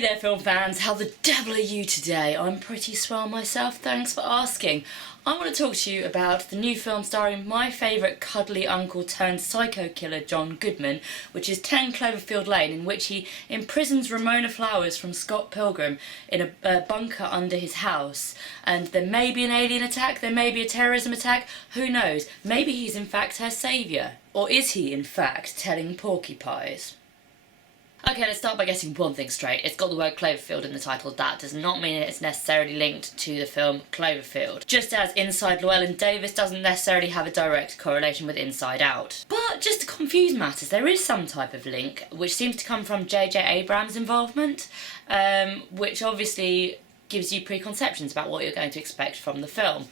Hey there film fans, how the devil are you today? I'm pretty swell myself, thanks for asking. I want to talk to you about the new film starring my favourite cuddly uncle turned psycho killer John Goodman, which is 10 Cloverfield Lane, in which he imprisons Ramona Flowers from Scott Pilgrim in a bunker under his house. And there may be an alien attack, there may be a terrorism attack, who knows? Maybe he's in fact her saviour. Or is he in fact telling porcupines? Okay, let's start by getting one thing straight. It's got the word Cloverfield in the title. That does not mean it's necessarily linked to the film Cloverfield. Just as Inside Llewellyn Davis doesn't necessarily have a direct correlation with Inside Out. But just to confuse matters, there is some type of link, which seems to come from J.J. Abrams' involvement, which obviously gives you preconceptions about what you're going to expect from the film.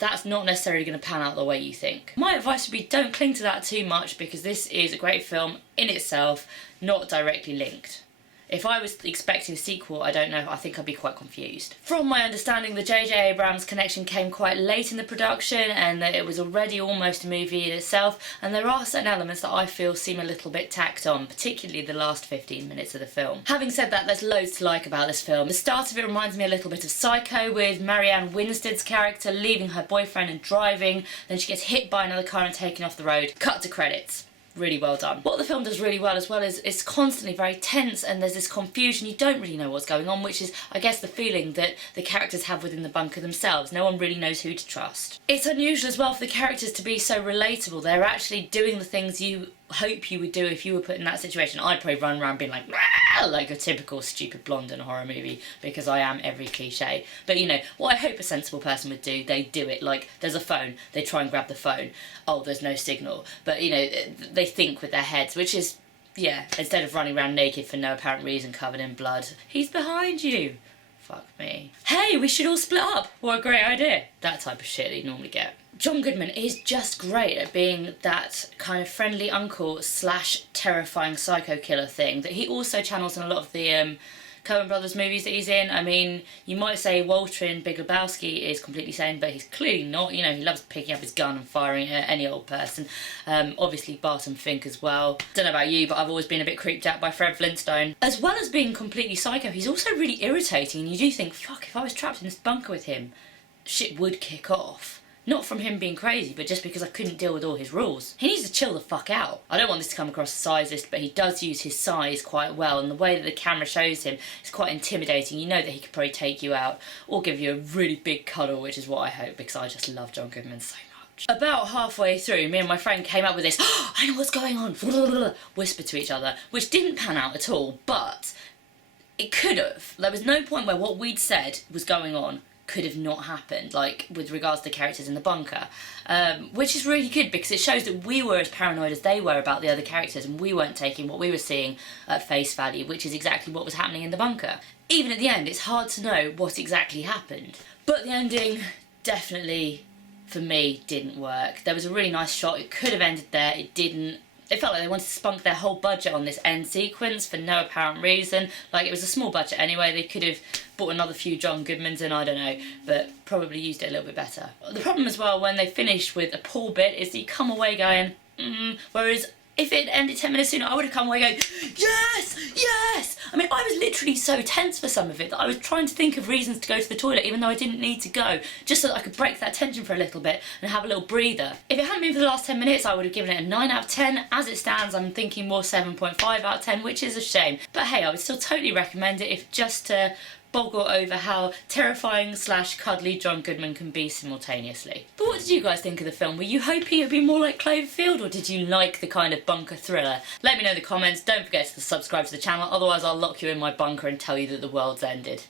That's not necessarily going to pan out the way you think. My advice would be don't cling to that too much, because this is a great film in itself, not directly linked. If I was expecting a sequel, I don't know, I think I'd be quite confused. From my understanding, the J.J. Abrams connection came quite late in the production, and that it was already almost a movie in itself, and there are certain elements that I feel seem a little bit tacked on, particularly the last 15 minutes of the film. Having said that, there's loads to like about this film. The start of it reminds me a little bit of Psycho, with Marianne Winstead's character leaving her boyfriend and driving, then she gets hit by another car and taken off the road. Cut to credits. Really well done. What the film does really well as well is it's constantly very tense, and there's this confusion. You don't really know what's going on, which is, I guess, the feeling that the characters have within the bunker themselves. No one really knows who to trust. It's unusual as well for the characters to be so relatable. They're actually doing the things you hope you would do if you were put in that situation. I'd probably run around being like a typical stupid blonde in a horror movie, because I am every cliche. But you know, what I hope a sensible person would do, they do it. Like, there's a phone, they try and grab the phone. Oh, there's no signal. But you know, they think with their heads, which is, yeah, instead of running around naked for no apparent reason covered in blood. He's behind you. Fuck me. Hey, we should all split up. What a great idea. That type of shit that you normally get. John Goodman is just great at being that kind of friendly uncle slash terrifying psycho killer thing that he also channels in a lot of the Coen Brothers movies that he's in. I mean, you might say Walter in Big Lebowski is completely sane, but he's clearly not. You know, he loves picking up his gun and firing at any old person. Obviously Barton Fink as well. Don't know about you, but I've always been a bit creeped out by Fred Flintstone. As well as being completely psycho, he's also really irritating, and you do think, fuck, if I was trapped in this bunker with him, shit would kick off. Not from him being crazy, but just because I couldn't deal with all his rules. He needs to chill the fuck out. I don't want this to come across as sizist, but he does use his size quite well, and the way that the camera shows him is quite intimidating. You know that he could probably take you out or give you a really big cuddle, which is what I hope, because I just love John Goodman so much. About halfway through, me and my friend came up with this, oh, I know what's going on, whisper to each other, which didn't pan out at all, but it could have. There was no point where what we'd said was going on could have not happened, like with regards to the characters in the bunker, which is really good, because it shows that we were as paranoid as they were about the other characters, and we weren't taking what we were seeing at face value, which is exactly what was happening in the bunker. Even at the end, it's hard to know what exactly happened, but the ending definitely, for me, didn't work. There was a really nice shot, it could have ended there, it didn't. It felt like they wanted to spunk their whole budget on this end sequence for no apparent reason. Like, it was a small budget anyway, they could have bought another few John Goodmans in, I don't know, but probably used it a little bit better. The problem as well when they finish with a pool bit is that you come away going, whereas if it ended 10 minutes sooner, I would have come away going, yes, yes! I mean, I was literally so tense for some of it that I was trying to think of reasons to go to the toilet even though I didn't need to go, just so that I could break that tension for a little bit and have a little breather. If it hadn't been for the last 10 minutes, I would have given it a 9 out of 10. As it stands, I'm thinking more 7.5 out of 10, which is a shame. But hey, I would still totally recommend it, if just to boggle over how terrifying slash cuddly John Goodman can be simultaneously. But what did you guys think of the film? Were you hoping it would be more like Cloverfield, or did you like the kind of bunker thriller? Let me know in the comments. Don't forget to subscribe to the channel, otherwise I'll lock you in my bunker and tell you that the world's ended.